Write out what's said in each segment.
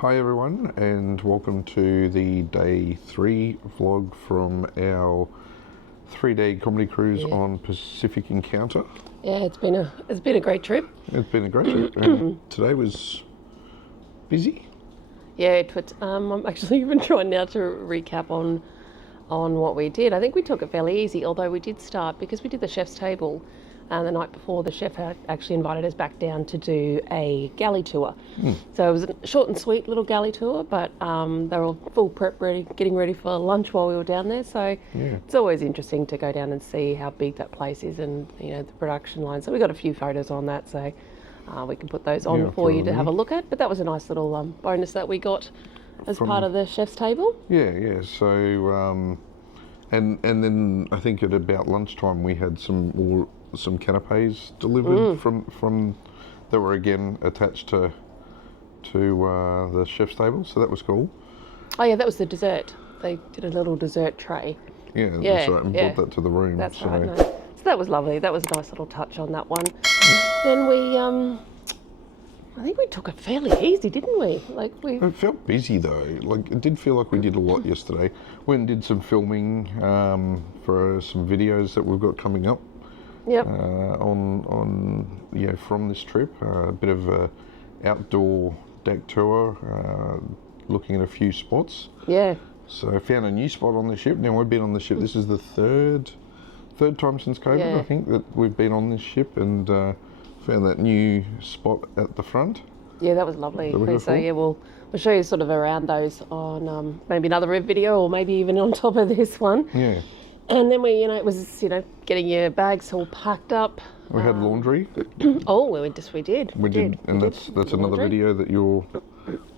Hi everyone, and welcome to the day 3 vlog from our 3-day comedy cruise on Pacific Encounter. Yeah, it's been a great trip. It's been a great trip, and today was busy. Yeah, I'm actually even trying now to recap on what we did. I think we took it fairly easy, although we did start, because we did the chef's table, and the night before the chef had actually invited us back down to do a galley tour. So it was a short and sweet little galley tour, but they were all full prep ready, getting ready for lunch while we were down there. So it's always interesting to go down and see how big that place is, and the production line. So we got a few photos on that, so we can put those on for you to have a look at. But that was a nice little bonus that we got as part of the chef's table. Yeah. So and then I think at about lunchtime we had some canapes delivered from that were again attached to the chef's table, so that was cool. Oh yeah, that was the dessert. They did a little dessert tray. Yeah, that's right, and brought that to the room. That's right. No. So that was lovely. That was a nice little touch on that one. Then we, I think we took it fairly easy, didn't we? It felt busy though. It did feel like we did a lot yesterday. Went and did some filming for some videos that we've got coming up. Yep. From this trip, a bit of a outdoor deck tour, looking at a few spots. Yeah. So I found a new spot on the ship. Now we've been on the ship. This is the third time since COVID, I think, that we've been on this ship, and found that new spot at the front. Yeah, that was lovely. So yeah, we'll show you sort of around those on maybe another video, or maybe even on top of this one. Yeah. And then we, it was, getting your bags all packed up. We had laundry. We did. And that's another video that you're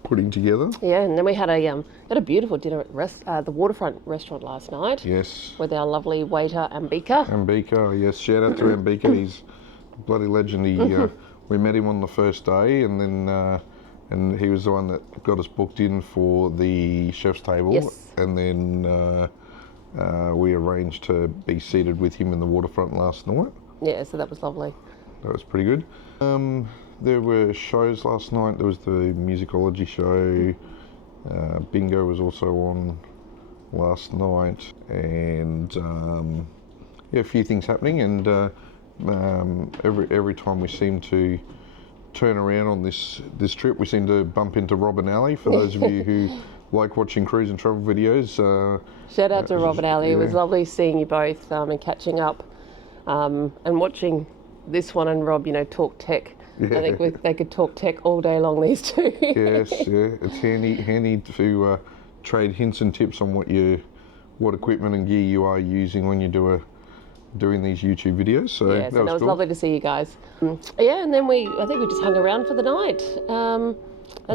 putting together. Yeah, and then we had a beautiful dinner at the Waterfront restaurant last night. Yes. With our lovely waiter, Ambika. Ambika, yes. Shout out to Ambika. He's a bloody legend. We met him on the first day, and then and he was the one that got us booked in for the chef's table. Yes. And then we arranged to be seated with him in the Waterfront last night. Yeah, so that was lovely. That was pretty good. There were shows last night. There was the musicology show. Bingo was also on last night, and a few things happening. And every time we seem to turn around on this trip, we seem to bump into Rob and Ali. For those of you who like watching cruise and travel videos, shout out to Rob and Ali. It was lovely seeing you both and catching up, and watching this one and Rob, talk tech. Yeah. I think they could talk tech all day long, these two. Yes, yeah. It's handy to trade hints and tips on what equipment and gear you are using when you doing these YouTube videos. So yeah, that was cool. Lovely to see you guys. Yeah, and then I think we just hung around for the night, and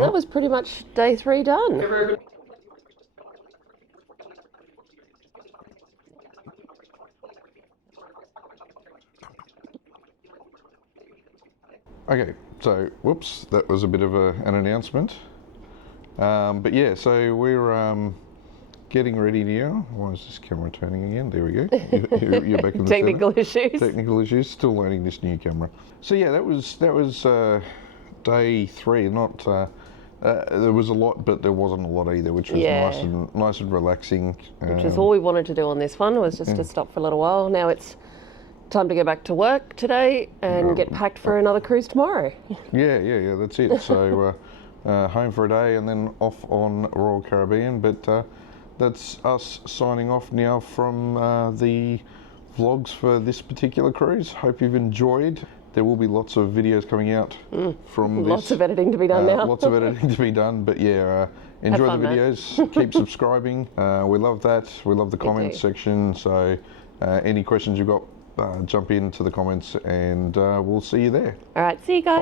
that was pretty much day 3 done. Okay, so whoops, that was a bit of an announcement. But yeah, so we're getting ready now. Why is this camera turning again? There we go. You're back in the Technical center. issues. Technical issues. Still learning this new camera. So yeah, that was day 3. Not there was a lot, but there wasn't a lot either, which was nice and relaxing. Which is all we wanted to do on this one, was just to stop for a little while. Now it's time to go back to work today and get packed for another cruise tomorrow. Yeah, that's it. So home for a day and then off on Royal Caribbean. But that's us signing off now from the vlogs for this particular cruise. Hope you've enjoyed. There will be lots of videos coming out from this. Lots of editing to be done now. Lots of editing to be done, but yeah, enjoy the videos. Keep subscribing. We love that. We love the comments section. So any questions you've got, jump into the comments, and we'll see you there. All right, see you guys. Bye.